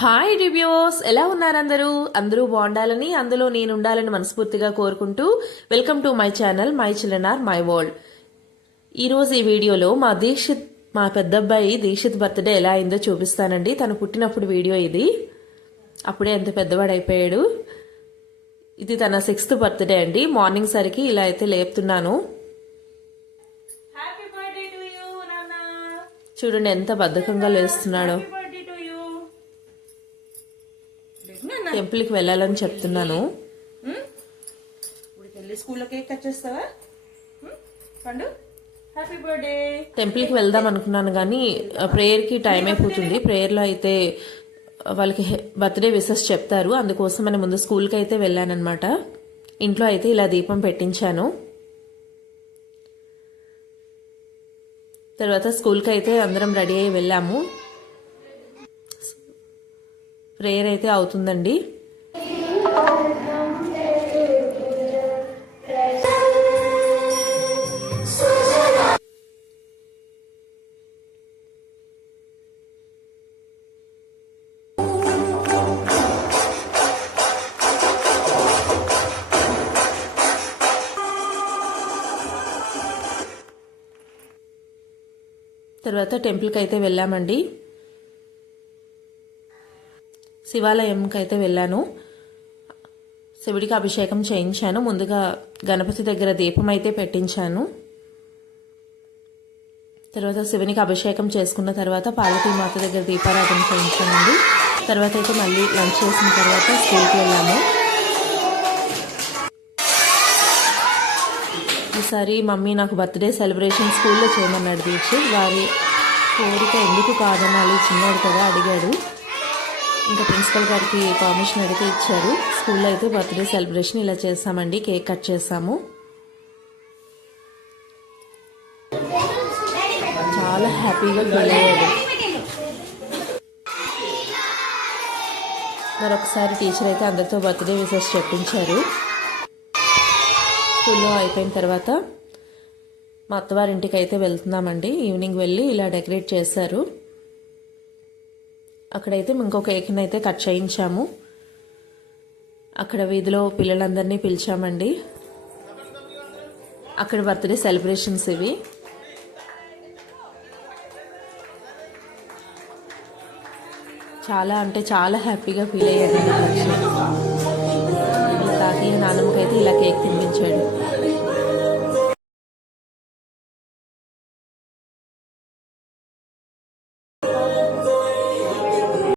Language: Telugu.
హాయ్ రివ్యూస్ ఎలా ఉన్నారు అందరూ? అందరూ బాగుండాలని అందులో నేను ఉండాలని మనస్ఫూర్తిగా కోరుకుంటూ welcome to my channel my children are my world ఈరోజు ఈ వీడియోలో మా దీక్షిత్ మా పెద్దబ్బాయి దీక్షిత్ బర్త్డే ఎలా అయిందో చూపిస్తానండి. తను పుట్టినప్పుడు వీడియో ఇది. అప్పుడే ఎంత పెద్దవాడు అయిపోయాడు. ఇది తన సిక్స్త్ బర్త్డే అండి. మార్నింగ్ సరికి ఇలా అయితే లేపుతున్నాను. చూడండి ఎంత బద్ధకంగా లేస్తున్నాడో. టెంపుల్కి వెళ్ళాలని చెప్తున్నాను. స్కూల్లో కేక్ కట్ చేస్తావా? హ్మ్? పండు హ్యాపీ బర్త్డే టెంపుల్కి వెళ్దాం అనుకున్నాను కానీ ప్రేయర్కి టైం అయిపోతుంది. ప్రేయర్లో అయితే వాళ్ళకి బర్త్డే విసెస్ చెప్తారు. అందుకోసం అని ముందు స్కూల్కి అయితే వెళ్ళానమాట ఇంట్లో అయితే ఇలా దీపం పెట్టించాను. తర్వాత స్కూల్కి అయితే అందరం రెడీ అయ్యి వెళ్ళాము. ప్రేయర్ అయితే అవుతుందండి. తర్వాత టెంపుల్కి అయితే వెళ్ళామండి. శివాలయంకి అయితే వెళ్ళాను. శివుడికి అభిషేకం చేయించాను. ముందుగా గణపతి దగ్గర దీపం అయితే పెట్టించాను. తర్వాత శివునికి అభిషేకం చేసుకున్న తర్వాత పార్వతీ మాత దగ్గర దీపారాధన చేయించానండి. తర్వాత అయితే మళ్ళీ లంచ్ చేసిన తర్వాత స్కూల్కి వెళ్ళాము. ఈసారి మమ్మీ నాకు బర్త్డే సెలబ్రేషన్ స్కూల్లో చేయమన్నాడు దీక్షిత్. వారి కోరిక ఎందుకు కాదనాలి చిన్నాడు కదా అడిగాడు. ఇంకా ప్రిన్సిపల్ గారికి పర్మిషన్ అడిగితే ఇచ్చారు. స్కూల్లో అయితే బర్త్డే సెలబ్రేషన్ ఇలా చేస్తామండి. కేక్ కట్ చేస్తాము. చాలా హ్యాపీగా ఫీల్ అయ్యాడు మరొకసారి టీచర్ అయితే అందరితో బర్త్డే విషెస్ చెప్పించారు. స్కూల్లో అయిపోయిన తర్వాత మా అత్తవారింటికి అయితే వెళ్తున్నామండి. ఈవినింగ్ వెళ్ళి ఇలా డెకరేట్ చేశారు. అక్కడైతే ఇంకో కేక్ని అయితే కట్ చేయించాము. అక్కడ వీధిలో పిల్లలందరినీ పిలిచామండి. అక్కడ బర్త్డే సెలబ్రేషన్స్ ఇవి. చాలా అంటే చాలా హ్యాపీగా ఫీల్ అయ్యాడు తాతయ్య నాన్నమ్మకైతే ఇలా కేక్ తినిపించాడు.